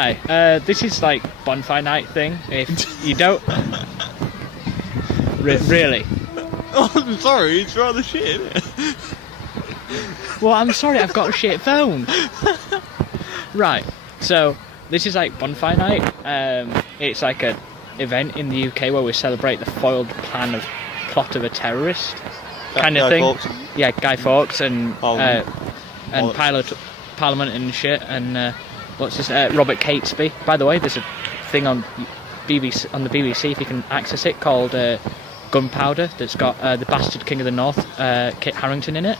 Hi, this is like Bonfire Night thing. If you don't... really? Oh, I'm sorry, it's rather shit, isn't it? Well, I'm sorry, I've got a shit phone. Right, so this is like Bonfire Night. It's like an event in the UK where we celebrate the foiled plot of a terrorist kind of thing. Fawkes. Yeah, Guy Fawkes and Parliament. Parliament and shit, and what's this? Robert Catesby. By the way, there's a thing on the BBC if you can access it called Gunpowder that's got the bastard King of the North, Kit Harington in it,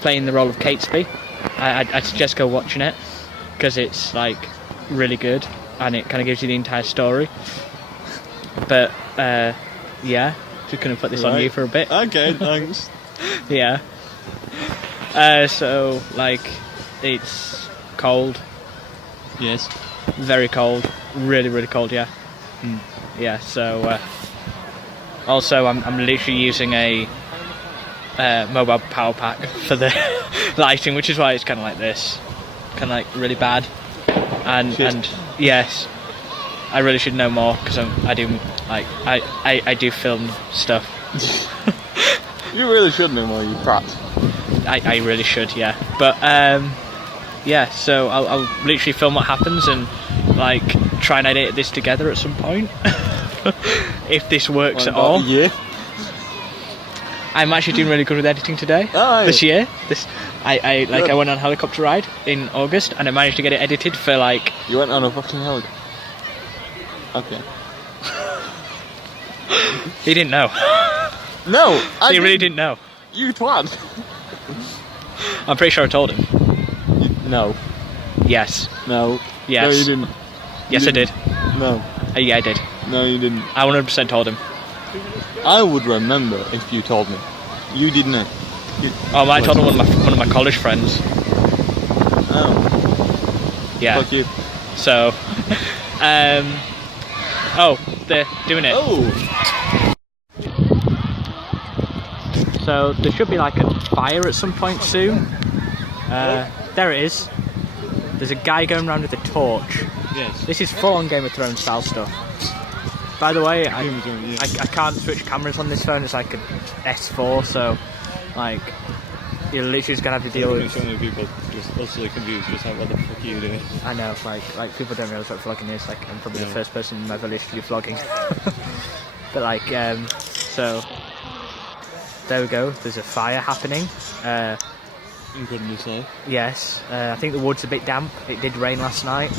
playing the role of Catesby. I'd suggest go watching it because it's like really good and it kind of gives you the entire story. But yeah, just gonna put this on you for a bit. Okay, thanks. Yeah. So like, it's cold. Yes. Very cold. Really, really cold. Yeah. Yeah. So also, I'm literally using a mobile power pack for the lighting, which is why it's kind of like this, kind of like really bad. And yes, I really should know more because I do film stuff. You really should know more, you prat. I really should, yeah. But yeah, so I'll literally film what happens and like try and edit this together at some point. If this works at all. Yeah. I'm actually doing really good with editing today. Oh, this year. I went on a helicopter ride in August and I managed to get it edited for like... You went on a fucking helicopter? Okay. He didn't know. No! He really didn't know. You twat! I'm pretty sure I told him. No. Yes. No. Yes. No, you didn't. Yes, I did. No. Yeah, I did. No, you didn't. I 100% told him. I would remember if you told me. You didn't. I told him one of my college friends. Oh. Yeah. Fuck you. So, oh, they're doing it. Oh. So there should be like a fire at some point soon. There it is. There's a guy going around with a torch. Yes. This is full on Game of Thrones style stuff. By the way, I yeah. can't switch cameras on this phone. It's like a S4, so like you're literally just gonna have to deal with. So many people just utterly confused. Just like, what the fuck are you doing? I know, like people don't realise what vlogging is. Like I'm probably the first person in my village to do vlogging. But like, so there we go. There's a fire happening. In goodness sake. Yes, I think the wood's a bit damp. It did rain last night.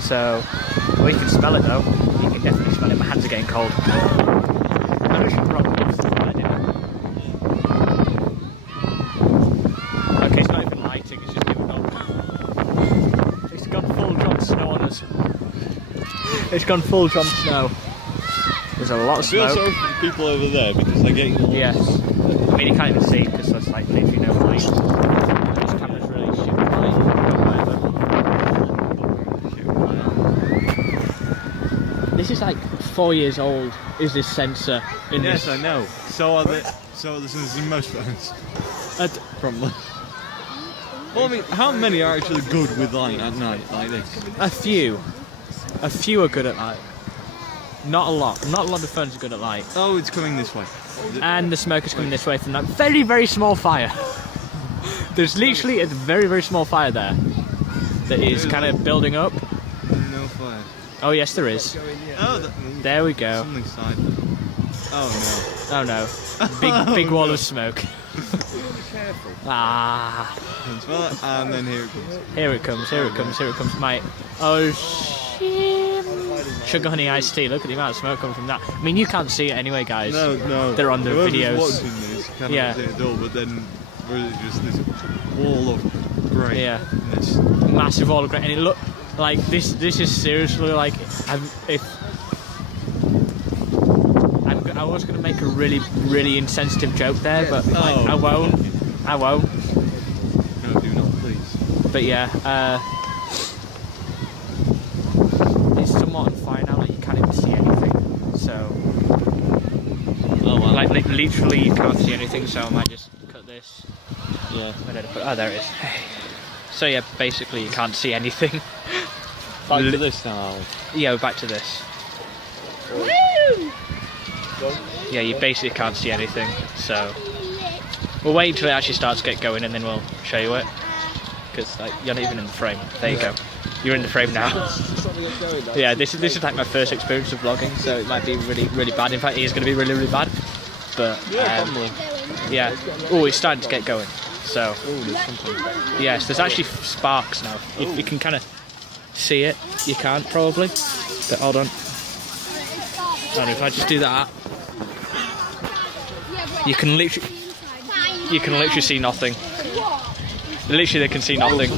So, well, you can smell it though. You can definitely smell it. My hands are getting cold. I wish I'd brought gloves, but I didn't. Okay, it's not even lighting, it's just giving up. It's gone full Jon Snow on us. It's gone full Jon Snow. There's a lot of I feel smoke. sorry for the people over there because they're getting lost. Yes. I mean, you can't even see because there's like literally no light. This camera's really shit light. This is like 4 years old. Is this sensor in this? Yes, I know. So are the sensors in most phones. Probably. Well, I mean, how many are actually good with light at night like this? A few. A few are good at light. Not a lot. Not a lot of phones are good at light. Oh, it's coming this way. And the smoke is coming this way from that very, very small fire. There's literally a very, very small fire there that is kind of building up. No fire. Oh yes, there is. Oh, there we go. Something's side. Oh Oh no. Big wall of smoke. no. Be careful. Ah. Smell it, and then here it comes. Here it comes, here it comes, here it comes, mate. Oh shit. Sugar honey iced tea, look at the amount of smoke coming from that. I mean, you can't see it anyway, guys. No. They're on the Whoever's videos. watching this cannot see it at all, but then there's just this wall of grey. Yeah. Massive wall of grey. And it look like this is seriously like, I was going to make a really, really insensitive joke there, but I won't. I won't. No, do not, please. But yeah, it's somewhat on fire now, like you can't even see anything. So, oh, wow. like literally you can't see anything. So I might just cut this. Yeah. Oh, there it is. So yeah, basically you can't see anything. Back to this now, are we? Yeah, we're back to this. Yeah, you basically can't see anything, so we'll wait until it actually starts to get going and then we'll show you it. Because like, you're not even in the frame. There you go. You're in the frame now. Yeah, this is like my first experience of vlogging, so it might be really bad. In fact, it is going to be really bad. But yeah. Oh, it's starting to get going. So yes, there's actually sparks now. You can kind of see it. You can't probably. But hold on. And if I just do that, you can literally see nothing. Literally, they can see nothing.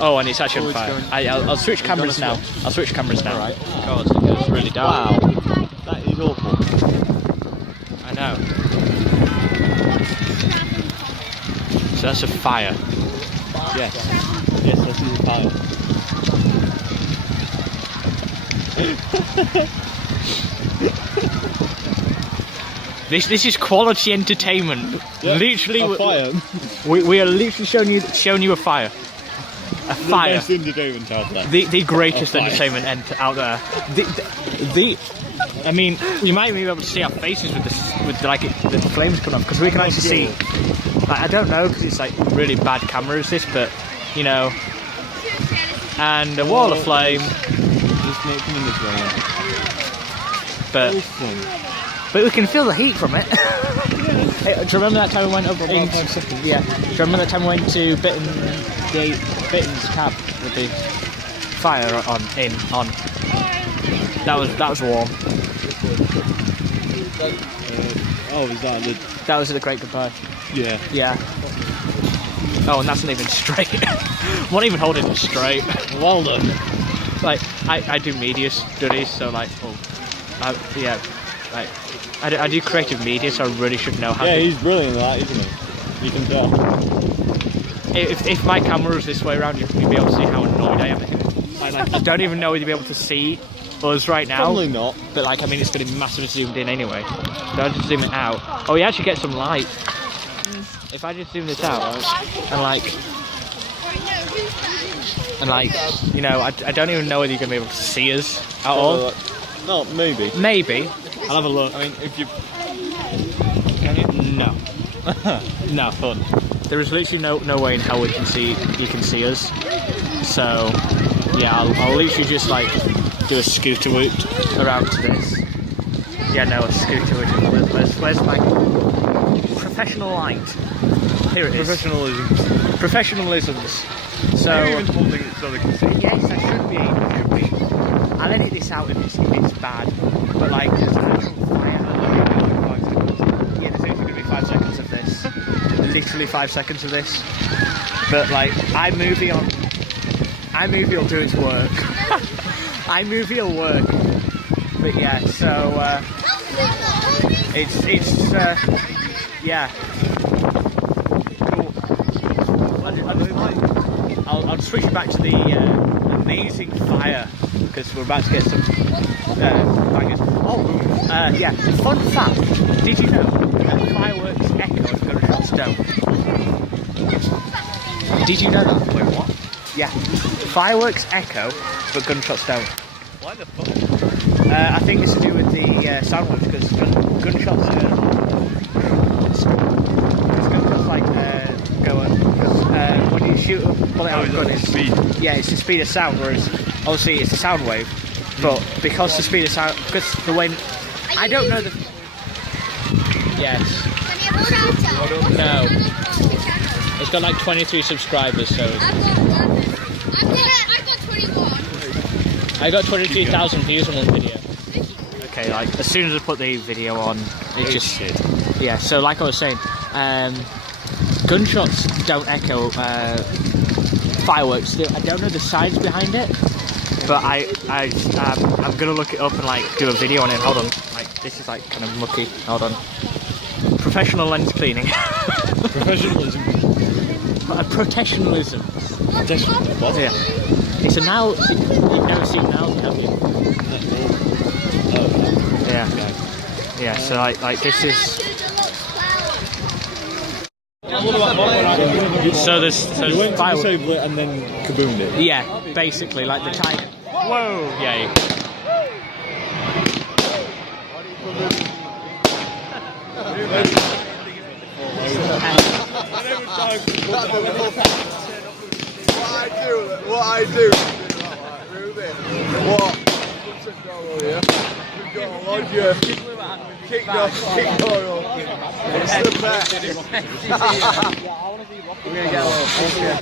Oh, and it's actually on fire. I'll switch cameras now. I'll switch cameras now. Right. God, it's really dark. Wow, that is awful. I know. So that's a fire. Yes, that is a fire. This is quality entertainment. Yeah, literally, a fire. We are literally showing you a fire. A fire. The best entertainment out there. The greatest entertainment out there. I mean, you might be able to see our faces with the flames coming off, because we can actually see. Like, I don't know, because it's like really bad cameras this, but you know. And a wall of flame. Just making in this way. But we can feel the heat from it. Hey, do you remember that time we went up in? 5 seconds. Yeah. Do you remember that time we went to Bitten's cab with the fire on? That was warm. That was the Great Goodbye. Yeah. Yeah. Oh, and that's not even straight. I'm not even holding it straight. Well done. Like I do media studies, so like, yeah. Like, I do creative media, so I really should know how to... Yeah, he's brilliant at that, isn't he? You can tell. If my camera was this way around, you'd be able to see how annoyed I am at him. Like, I don't even know whether you'd be able to see us right now. Probably not. But like, I mean, it's going to be massively zoomed in anyway. So I'll just zoom it out. Oh, you actually get some light. If I just zoom this out, and like, you know, I don't even know whether you're going to be able to see us at all. No, maybe. Maybe. I'll have a look. I mean, if you... Can you? No. No. Fun. There is literally no way in hell you can see us. So, yeah, I'll literally just like do a scooter whoop around to this. Yeah, no, a scooter whoop. Where's my professional light? Here it is. Professionalisms. So. Are you even holding it so they can see? Yes, I should be. I'll edit this out if it's bad. But like, there's an actual fire. Yeah, there's only going to be 5 seconds of this. Literally 5 seconds of this. But like, iMovie will do its work. iMovie will work. But yeah, so it's yeah. Cool. I'll switch back to the amazing fire, because we're about to get some bangers. Oh, yeah. Fun fact: did you know that fireworks echo if gunshots don't? Did you know that? Wait, what? Yeah. Fireworks echo, but gunshots don't. Why the fuck? I think it's to do with the sound waves, because gunshots like go on. Because when you shoot a bullet out of a gun, it's speed. Yeah, it's the speed of sound, whereas obviously it's the sound wave. But because the speed of sound, because the way I don't know the. Yes. No. It's got like 23 subscribers, so. I got 21. I got 22,000 views on one video. Okay, like as soon as I put the video on, it just shit. Yeah. So like I was saying, gunshots don't echo. Fireworks do. I don't know the science behind it, but I'm gonna look it up and like do a video on it. Hold on. Like this is like kind of mucky. Hold on. Professional lens cleaning. Professionalism. Protectionalism. What? Yeah. It's a nail. You've never seen nails, have you? Oh. Yeah. Yeah. So like this is. So there's You went to fireworks. disable it and then kaboomed it. Yeah, basically like the China. Whoa! Yay. What I do, Ruben, what? We've got a lodger, kicked off, kicked oil. It's the best. We're going to get a little picture.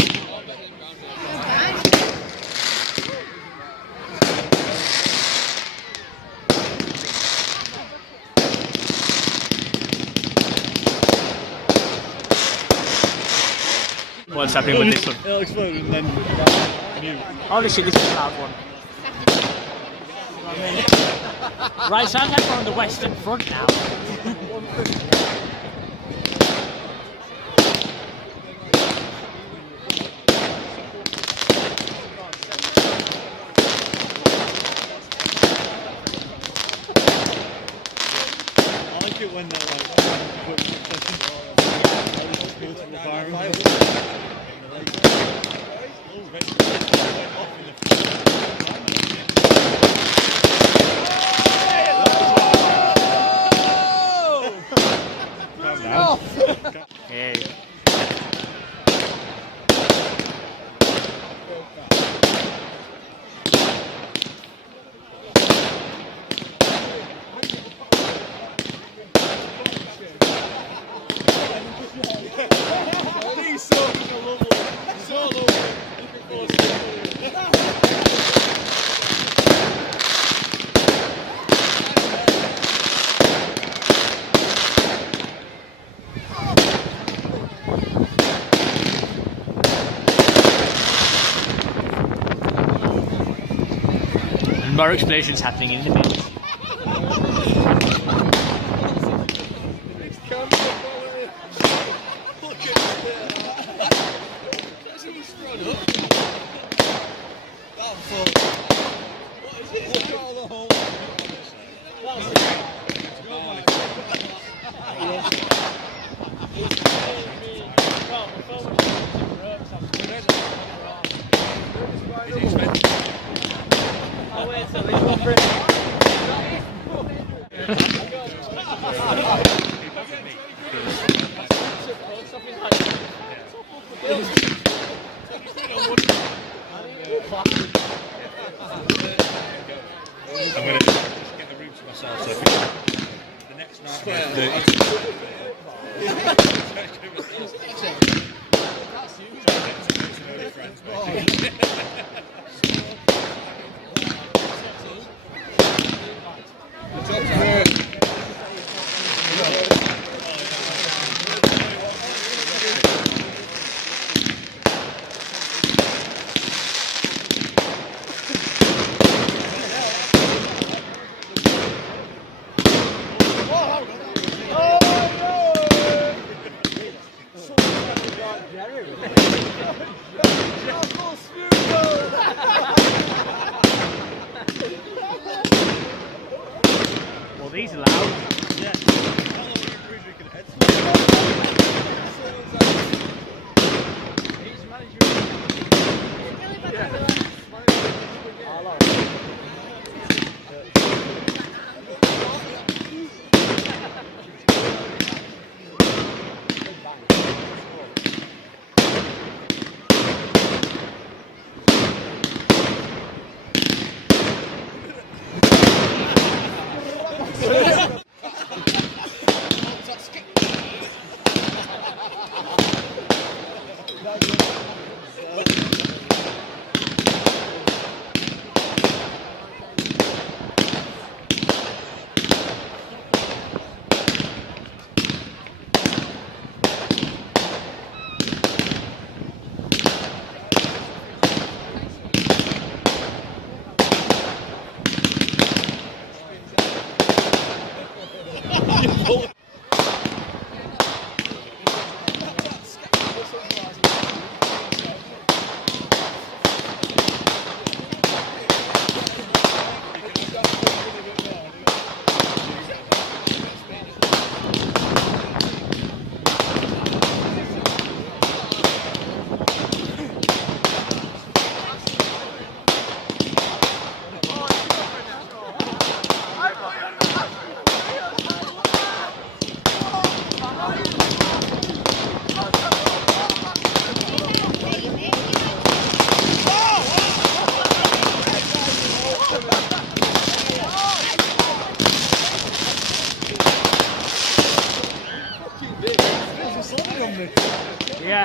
What's happening with this one? It'll explode and then you. Holy shit, this is a loud one. Right, sounds like we're on the Western Front now. I like it when they're like quick succession. Multiple firing. Hey. These songs are lovely. So lovely. More explosions happening in the bit. I'm going to just get the room to myself so the next Well, these are loud.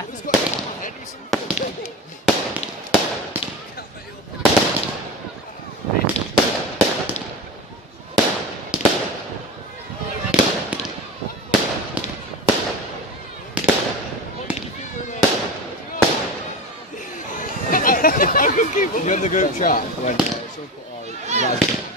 Yeah. You're in the group chat when someone put our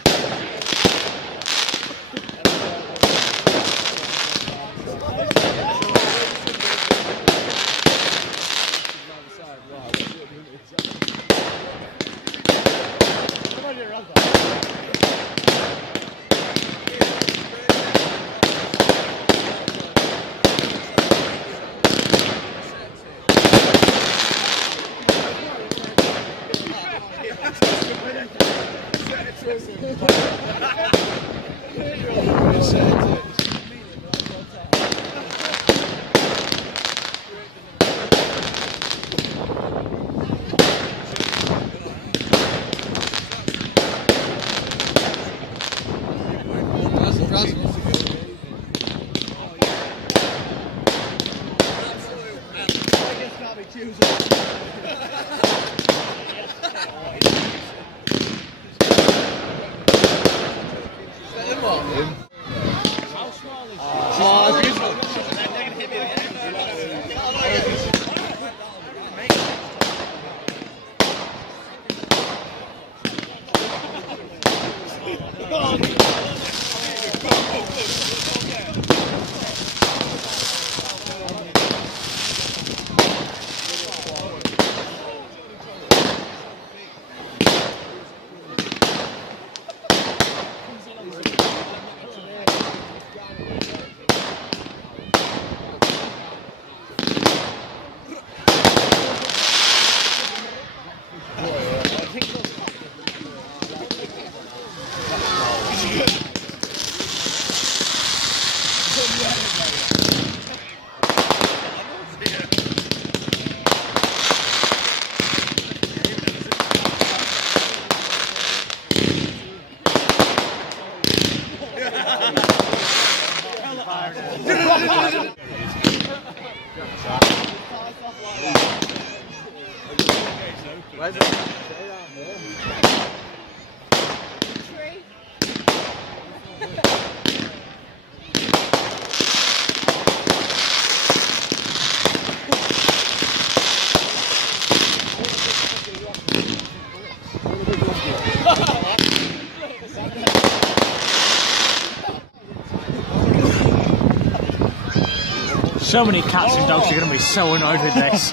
So many cats and dogs are going to be so annoyed with this.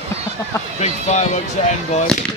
big fireworks at end, boys.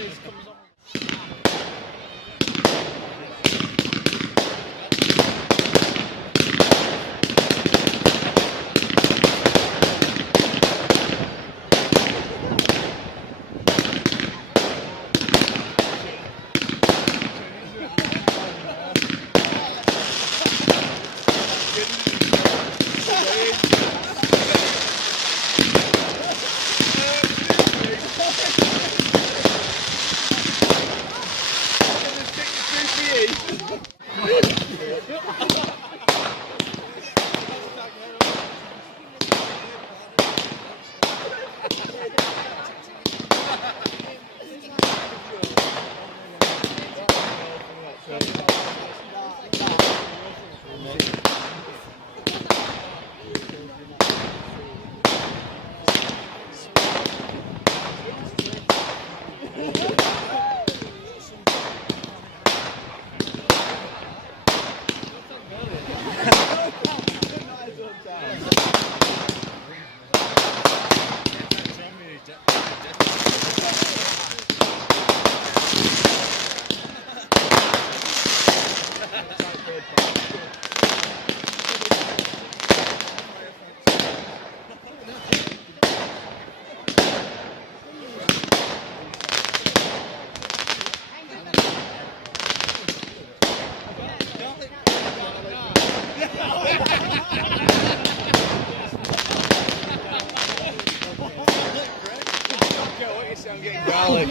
I'm getting garlic.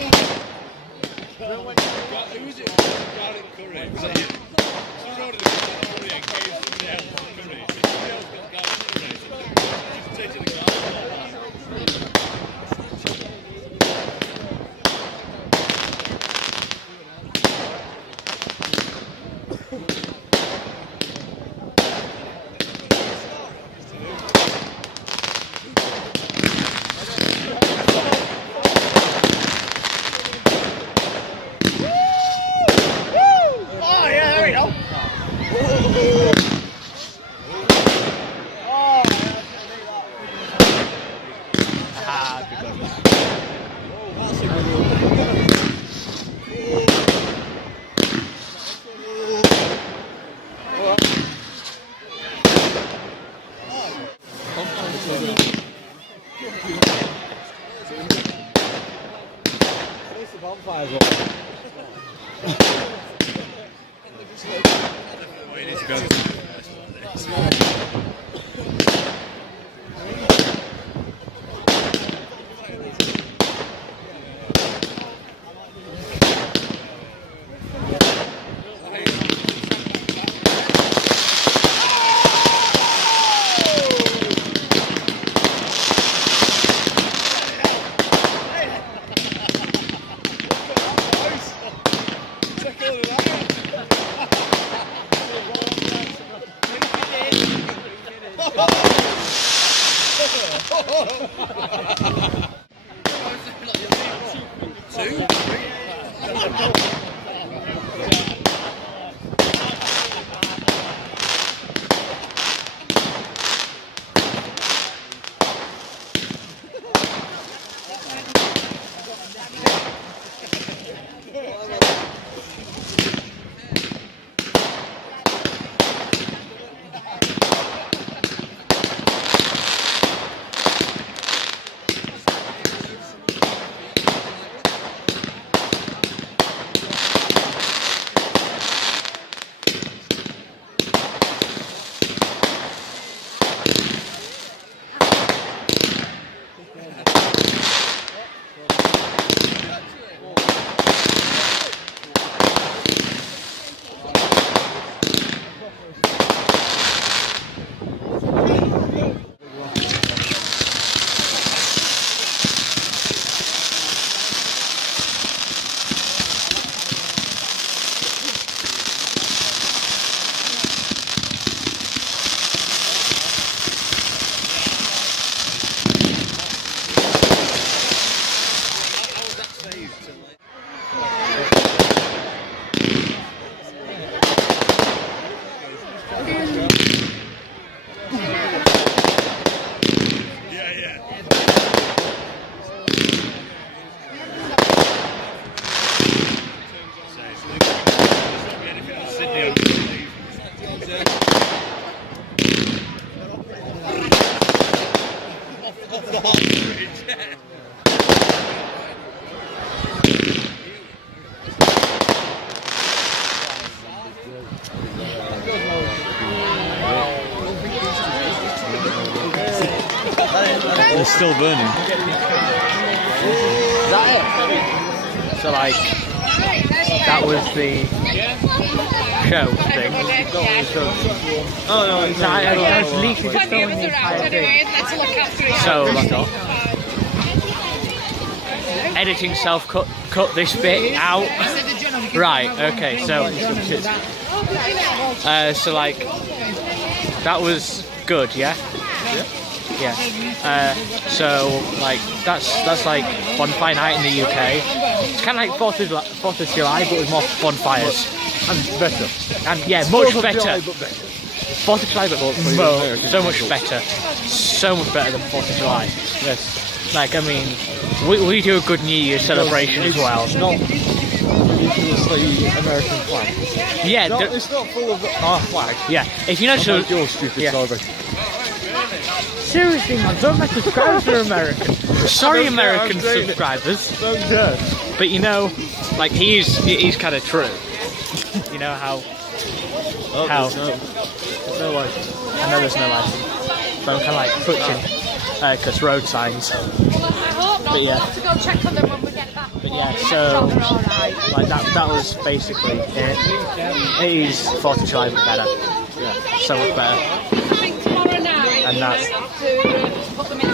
Who's it? Garlic curry. So someone ordered a curry and gave somebody else curry. Somebody else got garlic curry. Just tasted the garlic. It's still burning. Is that it? So like, that was the show thing. Oh no, So I was literally just filming the entire thing. So like, editing self-cut, cut this bit out. Right, okay, so so like, that was good, yeah? Yeah. So like that's like Bonfire Night in the UK. It's kind of like 4th of July, but with more bonfires. and better. And yeah, much 4th of better. July, but better. 4th of July, but so much better. So much better than 4th of July. Yes. Like, I mean, we do a good New Year's celebration as well. It's not ridiculously American flag. Yeah, It's not full of our flag. yeah. If you know, Unlike your stupid celebration. seriously, man, don't my subscribers are American. Sorry, American saying it. subscribers. Don't care. But you know, like he's kind of true. You know how? Oh, How? There's no license. I know there's no license, but I'm kind of like twitching because road signs. I hope not. But yeah. We'll have to go check on them when we get back. But yeah, so like that was basically it. It is 4th of July, but better. Yeah, so much better. I think tomorrow night And we that's- might have to put them in